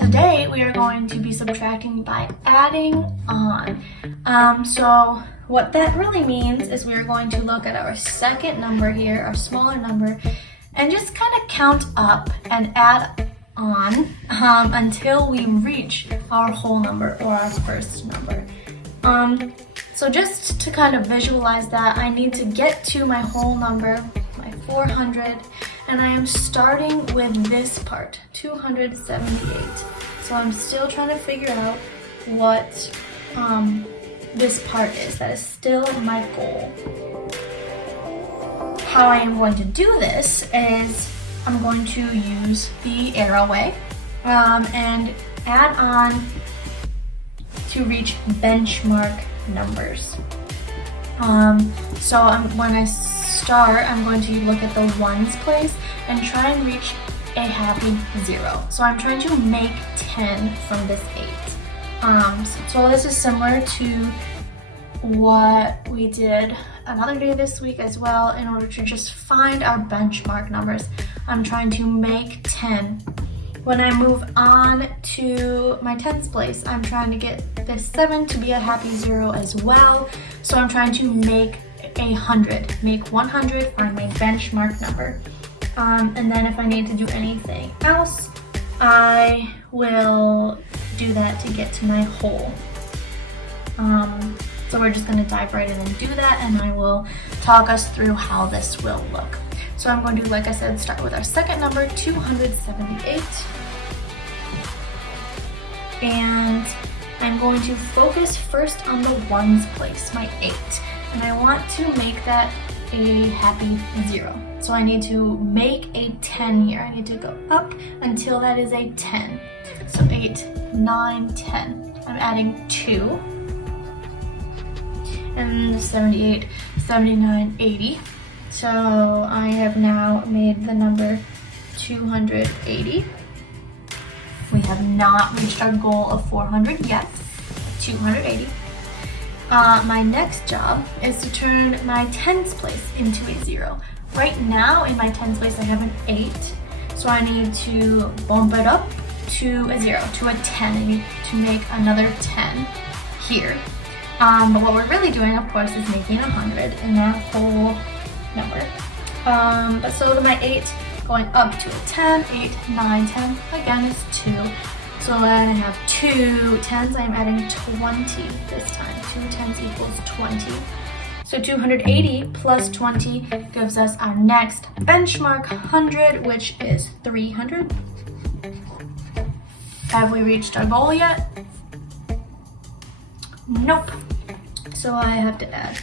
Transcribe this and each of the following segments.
Today we are going to be subtracting by adding on. So what that really means is we are going to look at our second number here, our smaller number, and just kind of count up and add on until we reach our whole number or our first number. So just to kind of visualize that, I need to get to my whole number, my 400, and I am starting with this part, 278. So I'm still trying to figure out what this part is. That is still my goal. How I am going to do this is I'm going to use the arrow way and add on to reach benchmark numbers. When I start, I'm going to look at the ones place and try and reach a happy 0. So I'm trying to make 10 from this 8. So this is similar to what we did another day this week as well. In order to just find our benchmark numbers, I'm trying to make 10. When I move on to my tens place, I'm trying to get this 7 to be a happy 0 as well. So I'm trying to make 100, make 100, find my benchmark number. And then if I need to do anything else, I will do that to get to my whole. So we're just going to dive right in and do that, and I will talk us through how this will look. So I'm going to, like I said, start with our second number, 278. And I'm going to focus first on the ones place, my 8. And I want to make that a happy 0. So I need to make a 10 here. I need to go up until that is a 10. So 8, 9, 10. I'm adding 2. And 78, 79, 80. So I have now made the number 280. We have not reached our goal of 400 yet, 280. My next job is to turn my tens place into a 0. Right now in my tens place I have an 8, so I need to bump it up to a 0, to a 10. I need to make another 10 here. But what we're really doing, of course, is making 100 in our whole number. But so to my 8, going up to a 10, 8, 9, 10, again is 2. So then I have 2 tens, I'm adding 20 this time. 2 tens equals 20. So 280 plus 20 gives us our next benchmark 100, which is 300. Have we reached our goal yet? Nope. So I have to add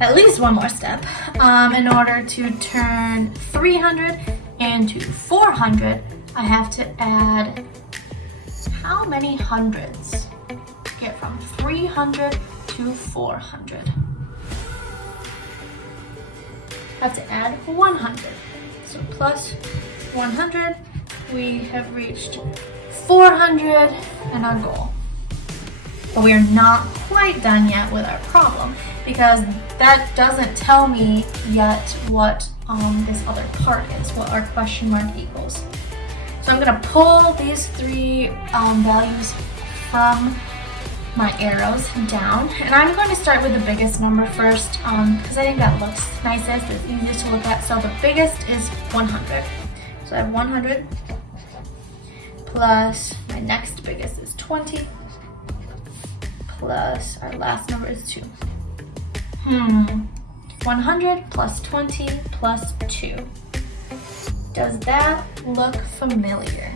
at least one more step in order to turn 300 into 400. I have to add how many hundreds? Get from 300 to 400. I have to add 100. So plus 100, we have reached 400 and our goal. But we are not quite done yet with our problem because that doesn't tell me yet what this other part is, what our question mark equals. So I'm going to pull these 3 values from my arrows down, and I'm going to start with the biggest number first because I think that looks nicest, it's easiest to look at. So the biggest is 100. So I have 100 plus my next biggest is 20. Plus our last number is 2. 100 plus 20 plus 2. Does that look familiar?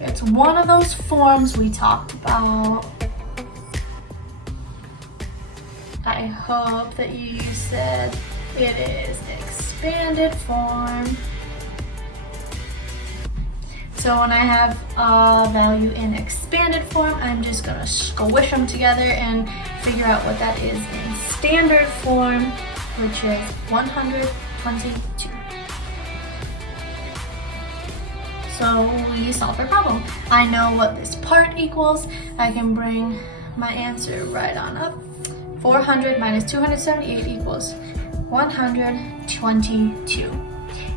It's one of those forms we talked about. I hope that you said it is expanded form. So when I have a value in expanded form, I'm just going to squish them together and figure out what that is in standard form, which is 122. So we solved our problem. I know what this part equals. I can bring my answer right on up. 400 minus 278 equals 122.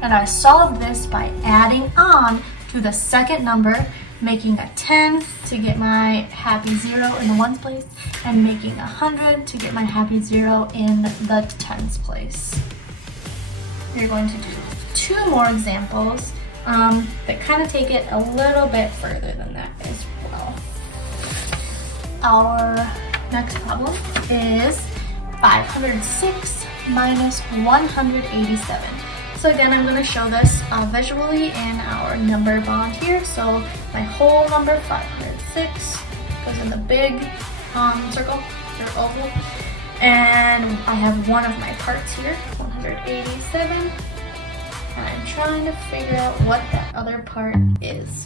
And I solved this by adding on to to the second number, making a 10 to get my happy 0 in the ones place, and making 100 to get my happy 0 in the tens place. We're going to do 2 more examples that kind of take it a little bit further than that as well. Our next problem is 506 minus 187. So again, I'm going to show this visually in our number bond here. So my whole number, 506, goes in the big circle or oval. And I have one of my parts here, 187. And I'm trying to figure out what that other part is.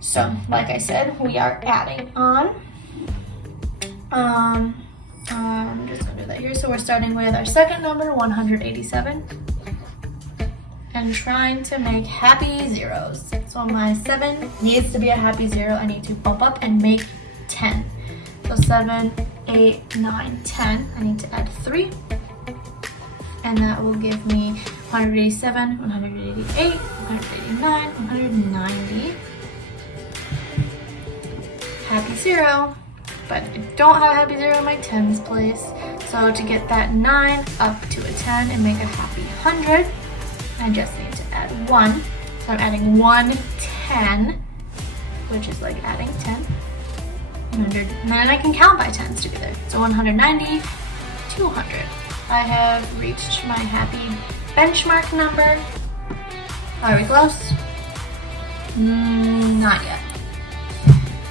So, like I said, we are adding on. I'm just going to do that here. So we're starting with our second number, 187, and trying to make happy zeros. So my 7 needs to be a happy 0. I need to bump up and make 10. So 7, 8, 9, 10. I need to add 3. And that will give me 187, 188, 189, 190. Happy 0. But I don't have a happy 0 in my tens place. So to get that 9 up to a 10 and make a happy 100, I just need to add 1. So I'm adding 110, which is like adding 10. 100, and then I can count by tens together. So 190, 200. I have reached my happy benchmark number. Are we close? Not yet.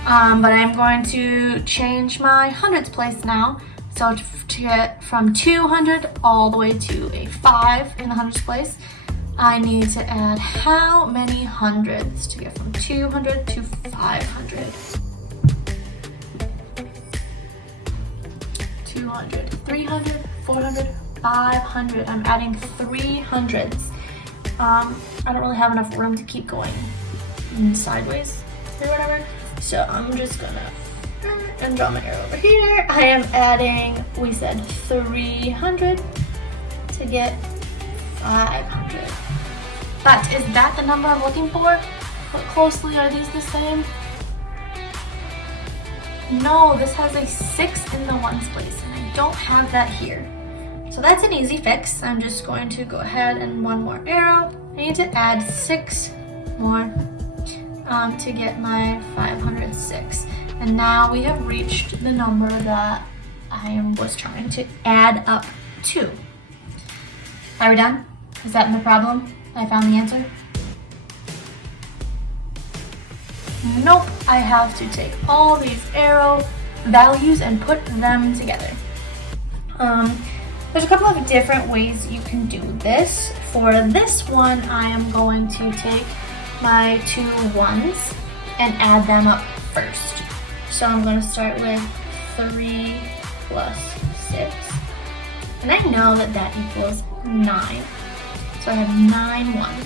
But I'm going to change my hundreds place now. So to get from 200 all the way to a 5 in the hundreds place, I need to add how many hundreds to get from 200 to 500? 200, 300, 400, 500. I'm adding 3 hundreds. I don't really have enough room to keep going sideways or whatever. So I'm just gonna and draw my arrow over here. I am adding, we said 300 to get 500. But is that the number I'm looking for? Look closely, are these the same? No, this has a 6 in the ones place, and I don't have that here. So that's an easy fix. I'm just going to go ahead and one more arrow. I need to add 6 more to get my 506. And now we have reached the number that I was trying to add up to. Are we done? Is that the problem? I found the answer? Nope, I have to take all these arrow values and put them together. There's a couple of different ways you can do this. For this one, I am going to take my 2 ones and add them up first. So I'm going to start with 3 plus 6. And I know that that equals 9. So I have 9 ones.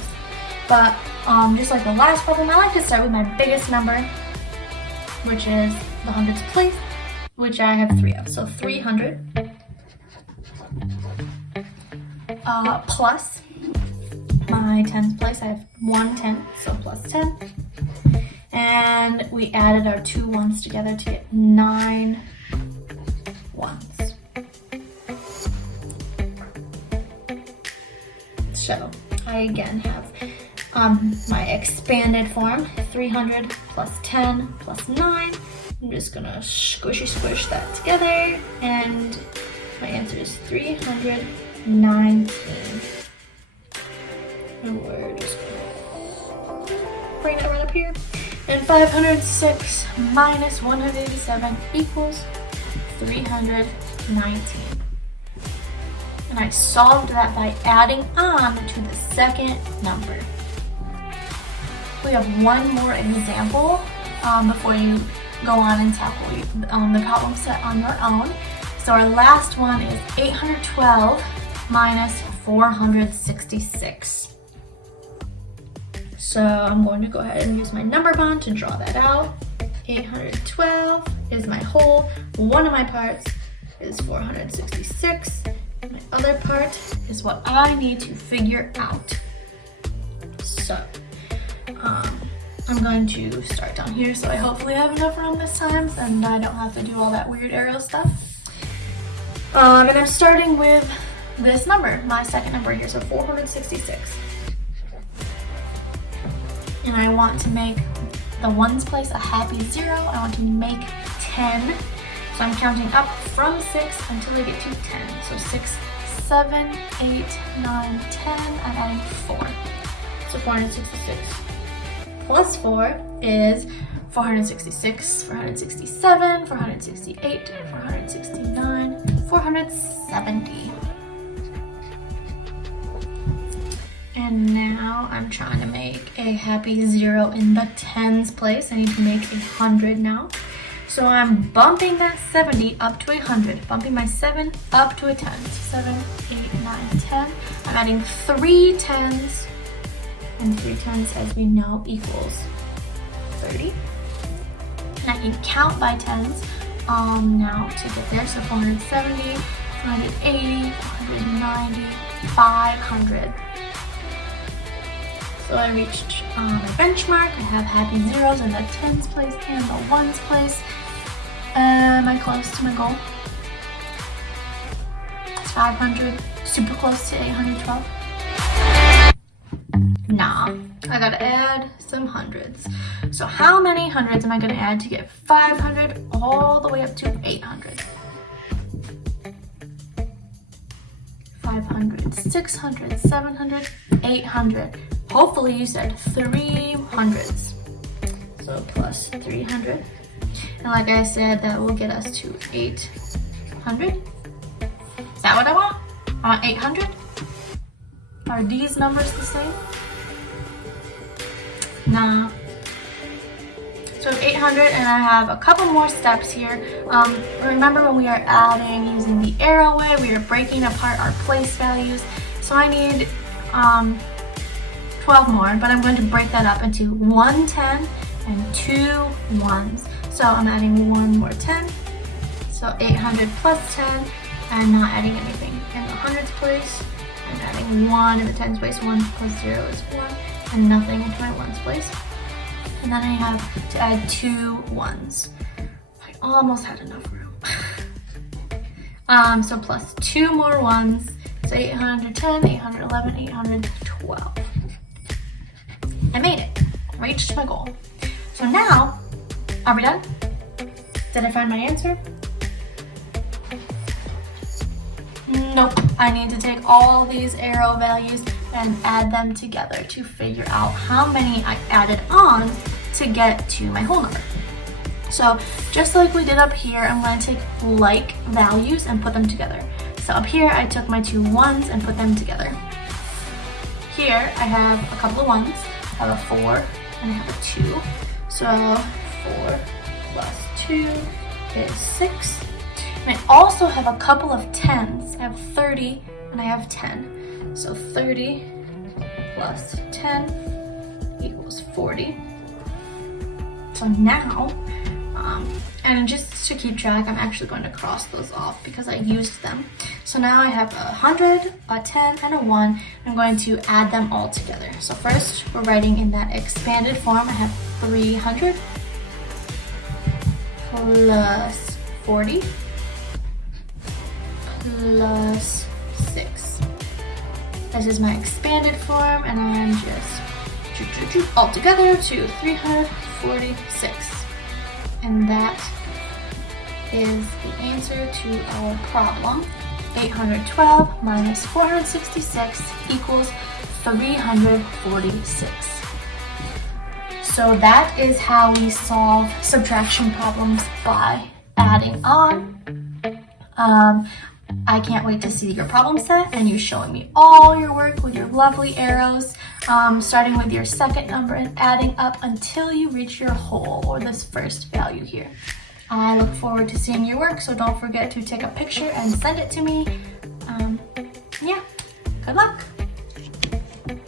But just like the last problem, I like to start with my biggest number, which is the hundreds place, which I have 3 of. So 300 plus my tens place. I have 110, so plus 10. And we added our 2 ones together to get 9 ones. So I again have my expanded form, 300 plus 10 plus 9. I'm just gonna squish that together, and my answer is 319. And we're just gonna bring that right up here. And 506 minus 187 equals 319. And I solved that by adding on to the second number. We have one more example before you go on and tackle the problem set on your own. So our last one is 812 minus 466. So I'm going to go ahead and use my number bond to draw that out. 812 is my whole. One of my parts is 466. My other part is what I need to figure out. So I'm going to start down here, so I hopefully have enough room this time and I don't have to do all that weird arrow stuff. And I'm starting with this number, my second number here, so 466. And I want to make the ones place a happy 0. I want to make 10. So I'm counting up from 6 until I get to 10. So 6, 7, 8, 9, 10. I'm adding 4. So 466 plus 4 is 466, 467, 468, 469, 470. And now I'm trying to make a happy 0 in the tens place. I need to make 100 now. So I'm bumping that 70 up to 100, bumping my 7 up to a 10. 7, 8, 9, 10. I'm adding 3 tens, and 3 tens, as we know, equals 30. And I can count by tens now to get there. So 470, 480, 490, 500. So I reached my benchmark. I have happy 0s in the tens place and the ones place. Am I close to my goal? It's 500, super close to 812. Nah, I gotta add some hundreds. So how many hundreds am I gonna add to get 500 all the way up to 800? 500, 600, 700, 800. Hopefully you said 300s. So plus 300. And like I said, that will get us to 800. Is that what I want? I want 800? Are these numbers the same? Nah. So 800, and I have a couple more steps here. Remember when we are adding using the arrow way, we are breaking apart our place values. So I need 12 more, but I'm going to break that up into 1 10 and 2 ones. So I'm adding 1 more 10. So 800 plus 10, and not adding anything in the hundreds place. I'm adding 1 in the tens place. 1 plus 0 is 1, and nothing into my ones place. And then I have to add 2 ones. I almost had enough room. So plus 2 more ones. So 810, 811, 812. I made it. Reached my goal. So now, are we done? Did I find my answer? Nope. I need to take all these arrow values and add them together to figure out how many I added on to get to my whole number. So just like we did up here, I'm going to take like values and put them together. So up here, I took my 2 ones and put them together. Here, I have a couple of ones. I have a 4 and I have a 2. So 4 plus 2 is 6. And I also have a couple of 10s. I have 30 and I have 10. So 30 plus 10 equals 40. So now, and just to keep track, I'm actually going to cross those off because I used them. So now I have 100, a 10, and a 1. I'm going to add them all together. So first, we're writing in that expanded form. I have 300 plus 40 plus 6. This is my expanded form, and I'm just all together to 346. And that is the answer to our problem. 812 minus 466 equals 346. So that is how we solve subtraction problems, by adding on. I can't wait to see your problem set and you showing me all your work with your lovely arrows, starting with your second number and adding up until you reach your whole, or this first value here. I look forward to seeing your work, so don't forget to take a picture and send it to me. Yeah, good luck.